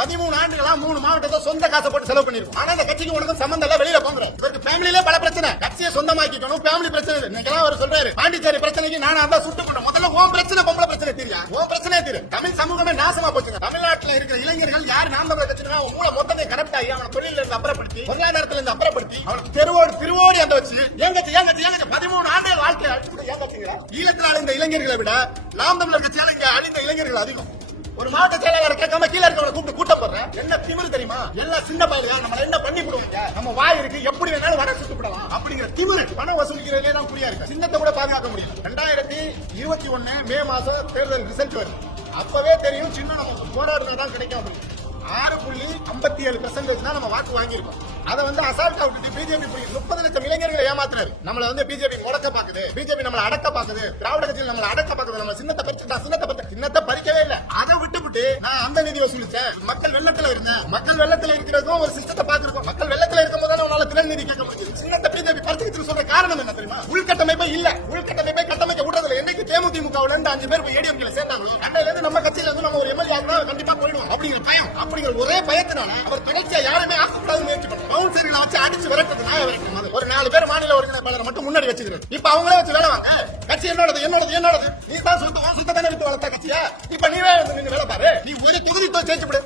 13 ஆண்டுகளா 3 மாவட்டத்தை சொந்த காசை போட்டு செலவு பண்ணிருக்கோம். ஆனா அந்த கட்சிக்கு உனக்கு சம்பந்தம் இல்ல, வெளியில போங்க. இவருக்கு ஃபேமிலியிலே பல பிரச்சனை, கட்சியை சொந்தமாக்கிக்கணும், ஃபேமிலி பிரச்சனை. இன்னைக்கெல்லாம் அவர் சொல்றாரு பாண்டிச்சேரி பிரச்சனைக்கு நானா தான் சுட்டு போட்டேன். முதல்ல உன் பிரச்சனை பொம்பளை பிரச்சனை தெரியா? உன் பிரச்சனையே தெரியும். தமிழ் சமூகமே நாசமா போச்சுங்க. தமிழ்நாட்டில் இருக்கிற இளைஞர்கள் யார் நாம் தமிழர் கட்சினா மூளை மொத்தத்தை கரெக்ட் ஆகி அவனை தொழில இருந்து அப்புறப்படுத்தி, பொருளாதாரத்துல இருந்து அப்புறப்படுத்தி, அவனுக்கு திருவோடி அந்த வச்சு ஏன் கட்சி 13 ஆண்டுகள் வாழ்க்கையை அழிச்சு ஏன் கட்சிங்களா? ஈழத்தில் அழிந்த இளைஞர்களை விட நாம் தமிழர் கட்சியால இங்க அழிந்த இளைஞர்கள் அதிகம். ஒரு மாவட்ட செயலாளர் கேட்காம கீழே இருக்கவங்களை கூப்பிட்டு கூட்டம் போடுறேன். என்ன திமிரு தெரியுமா? எல்லாம் சின்ன பயில நம்ம என்ன பண்ணி போடுவாங்க, நம்ம வாய் இருக்கு, எப்படி வேணாலும் வர சுட்டுப்படலாம் அப்படிங்கிற திமிரு. பணம் வசூலிக்கிறதுலே தான் குறியா இருக்கு. சின்னத்தை கூட பாதுகாக்க முடியும். 2021 மே மாசம் தேர்தல் ரிசல்ட் வருது. அப்பவே தெரியும் சின்ன நம்ம போராடுறது தான் கிடைக்கும். 6.57% தான் நம்ம வாக்கு வாங்கியிருக்கோம். அதை வந்து அசால்ட்டா விட்டுட்டு பிஜேபி 30 லட்சம் இளைஞர்களை ஏமாத்துறாரு. நம்மள வந்து பிஜேபி முடக்க பாக்குது, பிஜேபி நம்மள அடக்க பாக்குது, திராவிட கட்சியில் நம்மள அடக்க பாக்குது. நம்ம சின்னத்தை பறிக்கவே இல்லை. அதை விட்டு நான் அந்த நிதி வசூலிச்சேன். மக்கள் வெள்ளத்துல இருந்தேன். மக்கள் வெள்ளத்துல இருக்கிறதும் ஒரு சிஸ்டத்தை பாத்துருக்கோம். மக்கள் வெள்ளத்துல இருக்கும் போது உன்னால திறன் நிதி கேட்க முடியும். சின்னத்தை பிஜேபி பறிச்சு சொல்ற காரணம் என்ன தெரியுமா? உள்கட்டமைப்பே இல்ல. உள்கட்டமைப்பை கட்டமைக்க விடுறதுல என்னைக்கு தேமுதிமுகவுல இருந்து 5 பேர் ஏடிஎம்கே சேர்ந்தாங்க, அண்டையில இருந்து நம்ம கட்சியில இருந்து நம்ம ஒரு எம்எல்ஏ ஆகுனா கண்டிப்பா போயிடுவோம் அப்படிங்கிற பயம். அப்படிங்கிற ஒரே பயத்தினால அவர் தொடர்ச்சியா யாருமே ஆக்கப்படாத முயற்சி பண்ணாங்க. பவுன்சரிகளை வச்சு அடிச்சு விரட்டுறது நான் விரட்டும். ஒரு 4 பேர் மாநில ஒருங்கிணைப்பாளர் மட்டும் முன்னாடி வச்சுக்கிறது. இப்ப அவங்களே வச்சு வேலை வாங்க. கட்சி என்னோடது நீ தான் சுத்தத்தானே விட்டு வளர்த்த கட்சியா? இப்ப நீவே வேலை பாரு. நீ ஒரு தொகுதி ஜெயிச்சு விடு.